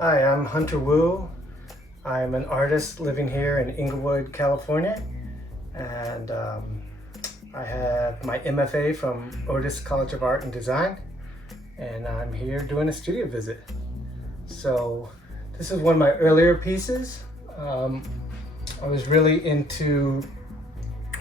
Hi, I'm Hunter Wu. I'm an artist living here in Inglewood, California, and I have my MFA from Otis College of Art and Design, and I'm here doing a studio visit. So this is one of my earlier pieces. I was really into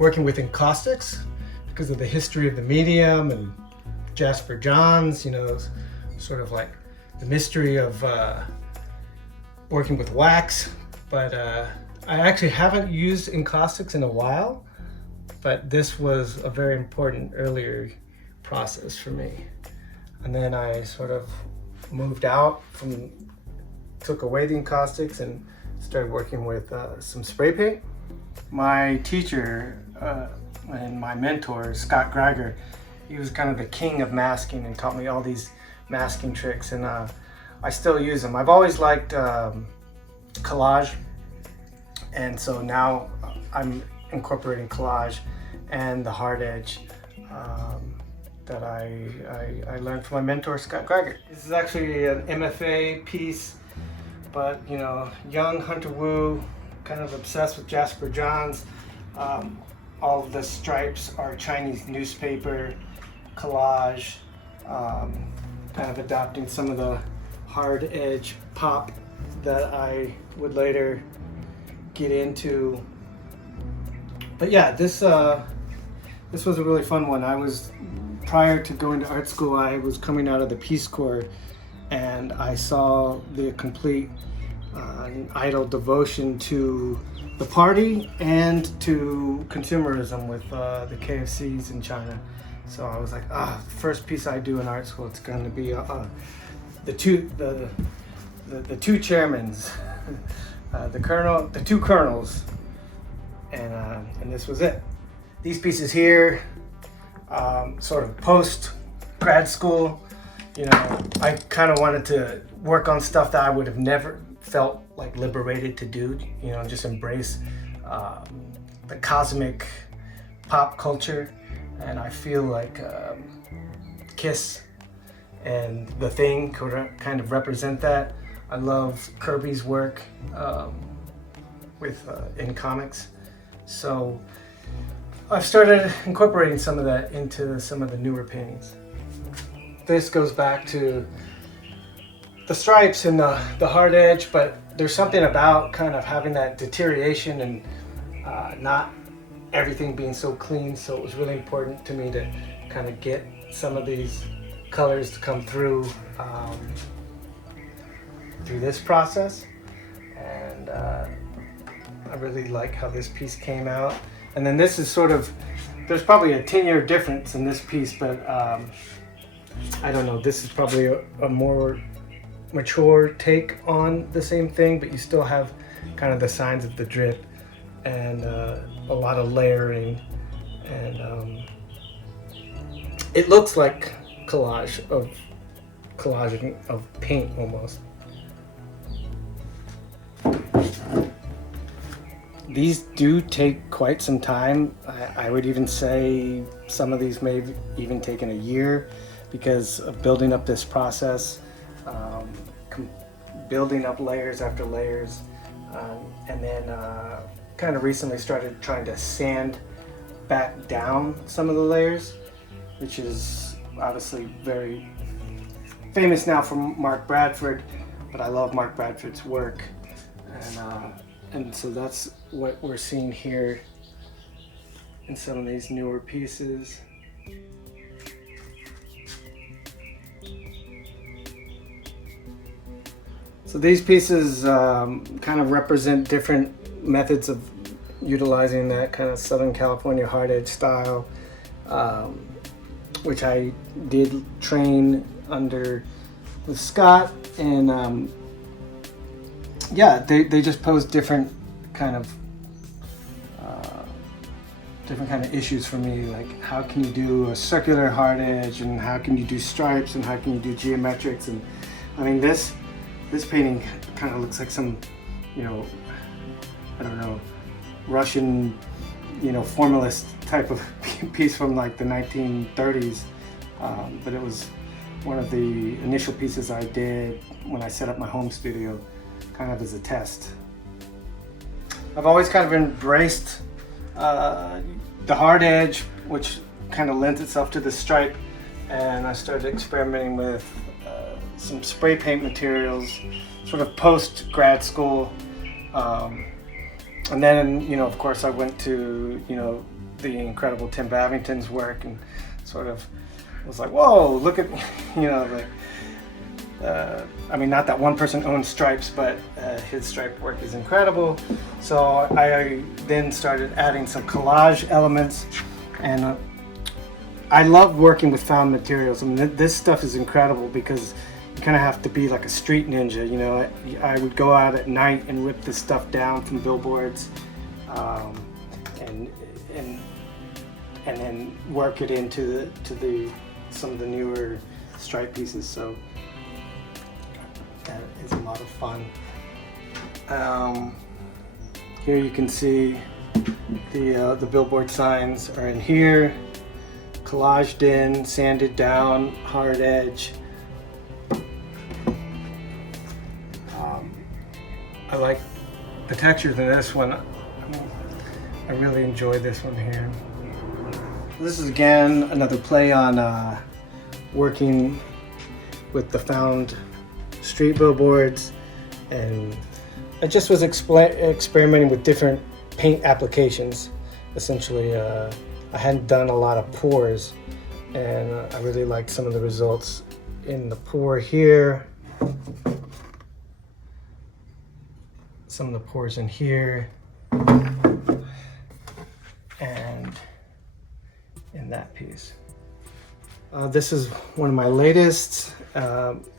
working with encaustics because of the history of the medium and Jasper Johns, sort of like the mystery of working with wax. But I actually haven't used encaustics in a while, but this was a very important earlier process for me. And then I sort of moved out took away the encaustics and started working with some spray paint. My teacher and my mentor, Scott Greiger, he was kind of the king of masking and taught me all these masking tricks, and I still use them. I've always liked collage, and so now I'm incorporating collage and the hard edge that I learned from my mentor, Scott Greiger. This is actually an MFA piece, but young Hunter Wu, kind of obsessed with Jasper Johns. All of the stripes are Chinese newspaper collage, kind of adopting some of the hard edge pop that I would later get into. But yeah, this was a really fun one. Prior to going to art school, I was coming out of the Peace Corps, and I saw the complete idle devotion to the party and to consumerism with the KFCs in China. So I was like, first piece I do in art school, it's going to be the two chairmans, the two colonels, and this was it. These pieces here, sort of post grad school, I kind of wanted to work on stuff that I would have never felt like liberated to do, just embrace the cosmic pop culture. And I feel like Kiss and The Thing could kind of represent that. I love Kirby's work in comics. So I've started incorporating some of that into some of the newer paintings. This goes back to the stripes and the hard edge, but there's something about kind of having that deterioration and not everything being so clean. So it was really important to me to kind of get some of these colors to come through this process. And I really like how this piece came out. And then this is there's probably a 10-year difference in this piece, but I don't know, this is probably a more mature take on the same thing, but you still have kind of the signs of the drip and a lot of layering, and it looks like collage of paint almost. These do take quite some time. I would even say some of these may have even taken a year because of building up this process, building up layers after layers, and then kind of recently started trying to sand back down some of the layers, which is obviously very famous now from Mark Bradford, but I love Mark Bradford's work, and so that's what we're seeing here in some of these newer pieces. So these pieces kind of represent different methods of utilizing that kind of Southern California hard edge style, which I did train under with Scott, and they just pose different kind of issues for me, like how can you do a circular hard edge, and how can you do stripes, and how can you do geometrics. And I mean, this painting kind of looks like some, I don't know, Russian, formalist type of piece from like the 1930s, but it was one of the initial pieces I did when I set up my home studio, kind of as a test. I've always kind of embraced the hard edge, which kind of lends itself to the stripe, and I started experimenting with some spray paint materials, sort of post grad school. And then, of course, I went to, the incredible Tim Bavington's work and sort of was like, whoa, look at, I mean, not that one person owns stripes, but his stripe work is incredible. So I then started adding some collage elements, and I love working with found materials. I mean, this stuff is incredible because you kind of have to be like a street ninja. I would go out at night and rip this stuff down from billboards, and then work it into some of the newer stripe pieces. So that is a lot of fun. Here you can see the billboard signs are in here, collaged in, sanded down, hard edge. I like the textures in this one. I really enjoy this one here. This is again another play on working with the found street billboards, and I just was experimenting with different paint applications. Essentially, I hadn't done a lot of pours, and I really liked some of the results in the pour here, some of the pours in here, and in that piece. This is one of my latest.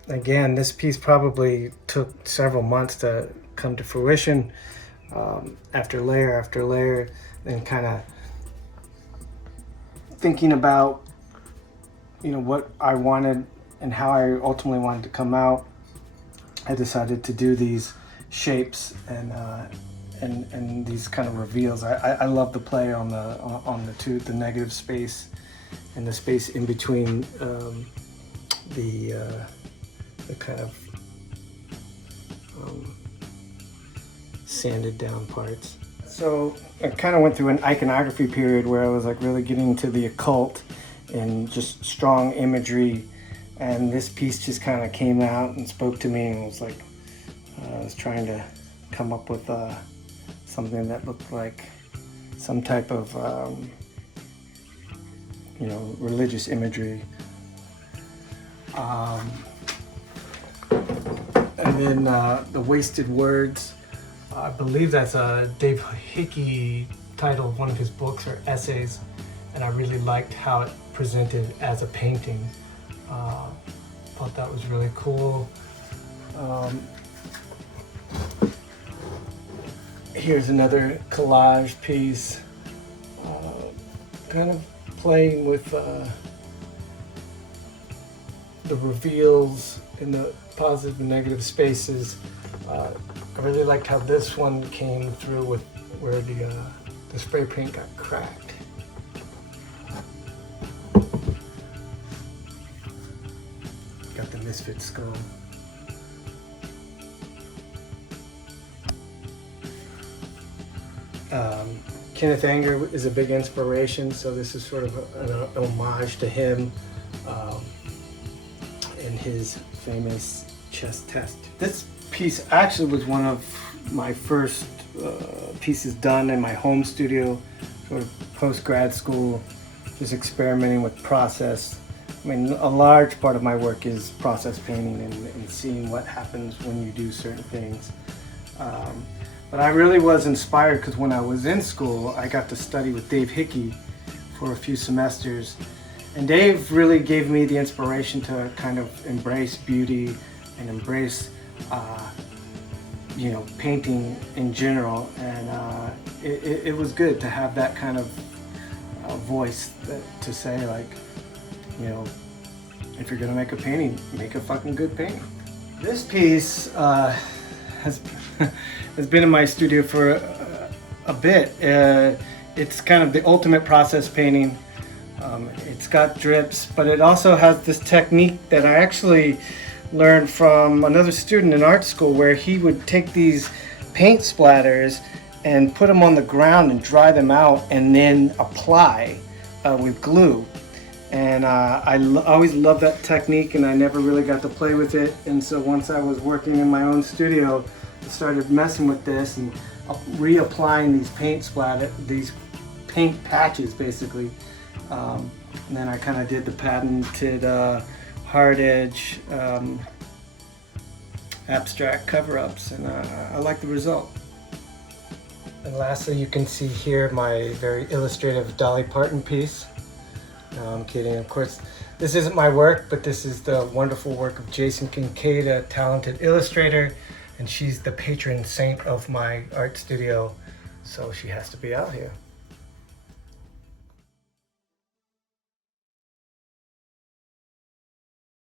Again, this piece probably took several months to come to fruition, after layer, and kind of thinking about what I wanted and how I ultimately wanted to come out. I decided to do these shapes and these kind of reveals. I love the play on the negative space and the space in between the kind of sanded down parts. So I kind of went through an iconography period where I was like really getting into the occult and just strong imagery, and this piece just kind of came out and spoke to me, and was like, I was trying to come up with something that looked like some type of religious imagery. And then the wasted words, I believe that's a Dave Hickey title of one of his books or essays, and I really liked how it presented as a painting. Thought that was really cool. Here's another collage piece, kind of playing with the reveals in the positive and negative spaces. I really liked how this one came through with where the spray paint got cracked. Got the misfit skull. Kenneth Anger is a big inspiration, so this is sort of an homage to him and his famous chest test. This piece actually was one of my first pieces done in my home studio, sort of post-grad school, just experimenting with process. I mean, a large part of my work is process painting and seeing what happens when you do certain things. But I really was inspired because when I was in school, I got to study with Dave Hickey for a few semesters. And Dave really gave me the inspiration to kind of embrace beauty and embrace, painting in general. And it was good to have that kind of voice to say, like, if you're gonna make a painting, make a fucking good painting. This piece has been in my studio for a bit. It's kind of the ultimate process painting. It's got drips, but it also has this technique that I actually learned from another student in art school, where he would take these paint splatters and put them on the ground and dry them out and then apply with glue. And I always loved that technique, and I never really got to play with it. And so once I was working in my own studio, I started messing with this and reapplying these these paint patches basically. And then I kind of did the patented hard edge abstract cover-ups, and I like the result. And lastly, you can see here my very illustrative Dolly Parton piece. No, I'm kidding. Of course, this isn't my work, but this is the wonderful work of Jason Kincaid, a talented illustrator, and she's the patron saint of my art studio, so she has to be out here.